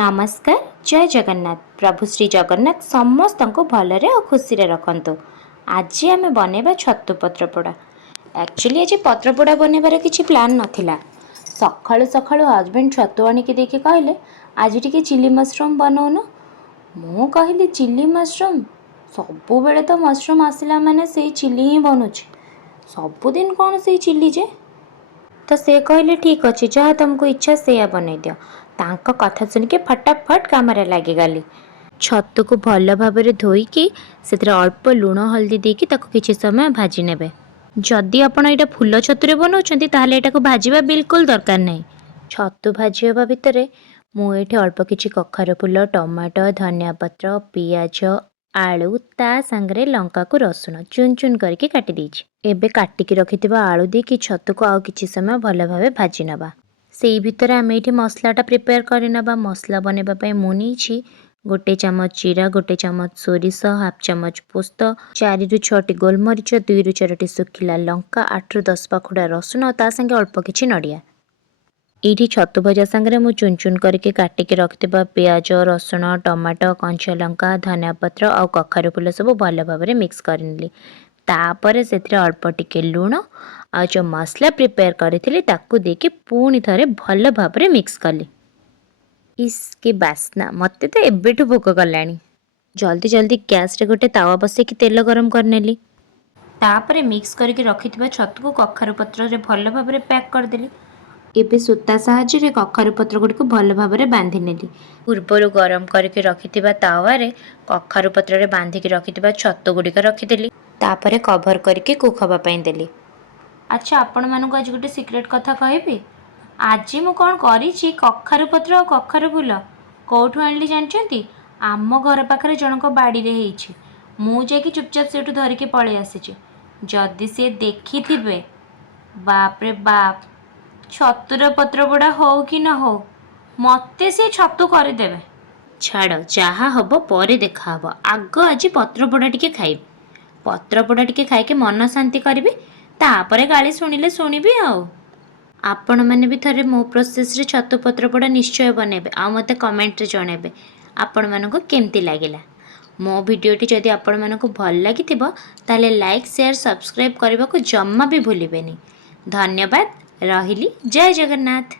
नमस्कार जय जगन्नाथ। प्रभु श्री जगन्नाथ समस्त को भलरे और खुशी रखंतु। आज आम बनैबा छतु पत्र पोड़ा। एक्चुअली आज पत्र पोड़ा बनैबार किसी प्लान नथिला। सकाळु सकाळु हजबैंड छतु आनिकी देके कहले आज टिके चिली मशरूम बनौन। मु कहली चिली मशरूम सबु बेले तो मशरूम आसिला माने से चिली ही बनुची, सबुदिन कौन से चिली जे। तो से कहले ठीक अच्छे जहाँ तुमको इच्छा से बनई दियो। तांका कथा सुनिके फटाफट काम लगिगली। छतु को भल भाव धोईकी से अल्प लुण हल्दी देकी ताको किछि समय भाजी नेबे। जदि आपण एटा फूल छतुरे बनाउछंती ताहले एटा को भाजीबा बिल्कुल दरकार नहीं। छतु भाजी होबा भितरे मु एठी अल्प किछि कखार फूल, टमाटो, धनिया पत्र, पियाज, आलू ता संगरे लंका को रसुण चुन चुन करके काटी देछि। एबे काटिकी रखिथिबा आलू देकी छतु को आउ किछि समय भल भावे भाजी नबा। सेई भितर आमे एठी मसलाटा प्रिपेयर करि नबा। मसला बनेबा पई मु नेछि गोटे चामच जीरा, गोटे चामच सोरिष, हाफ चामच पोस्त, 4 रु 6 गोलमरीच, 2 रु 4 सुखिला लंका, 8 रु 10 पाखुड़ा रसुण ता संगे अल्प किछि नडिया। एठी छतु भजा संगे मु चुन चुन करके काटिकी रखिथिबा पियाज, रसुण, टमाटो, कंचा लंका, धनिया पत्र और कखारू फूल सब भल भाव मिक्स करनेली। तापर से अल्प टिके लुण आ जो मसला प्रिपेयर करी ताकू देके पुणी थरे भल भाव मिक्स कली। इसके बास्ना मते तो एबेठु भोक कलानी। जल्दी जल्दी गैस रे गोटे तावा बसैकी तेल गरम करनेली। तापर मिक्स करके रखिथिबा छतु को कखारू पत्र रे भल भाव पैक करदेली। एबे सूता साहाय्य रे कखारू पत्र गुडी को भल भाव बांधी नेली। पूर्वरु गरम करके रखिथिबा तावा रे कखारू पत्र रे बांधी के रखिथिबा छतु गुडी का रखिदेली। तापर कभर करके कुक हवा पई देली। अच्छा आपण मानक आज गोटे सिक्रेट कथा कहबी। आज मु कौन करी कखारू पत्र और कखारू फूल कौठू आनली जानचंती? आम घर पाखरे जनक बाड़ी रे हेइछि। मु जाकी चुपचाप सेठू धरिके पळे आसीछि। जदि से देखिथिबे बाप रे बाप छतुर पत्र पोड़ा हो कि न हो मते से छतु करदेवे। छाड़ जहा हब परे देखा हब। आग आज पत्र पोड़ा टिके खाइबी। पत्र पोड़ा टिके खाइके मन शांति करिबी। तापरे गाली शुणिले शुणिबी। आउ आपण मैंने भी थरे मो प्रोसेस रे छतु पत्र पोड़ा निश्चय बनेबे आ मते कमेंट रे जणेबे आपण मानको केमती लागिला। मो वीडियोटी जदि आपण मानको भल लागिथिबो ताले लाइक शेयर सब्सक्राइब करबा को जम्मा भी भूलिबेनी। धन्यवाद। रहिली। जय जगन्नाथ।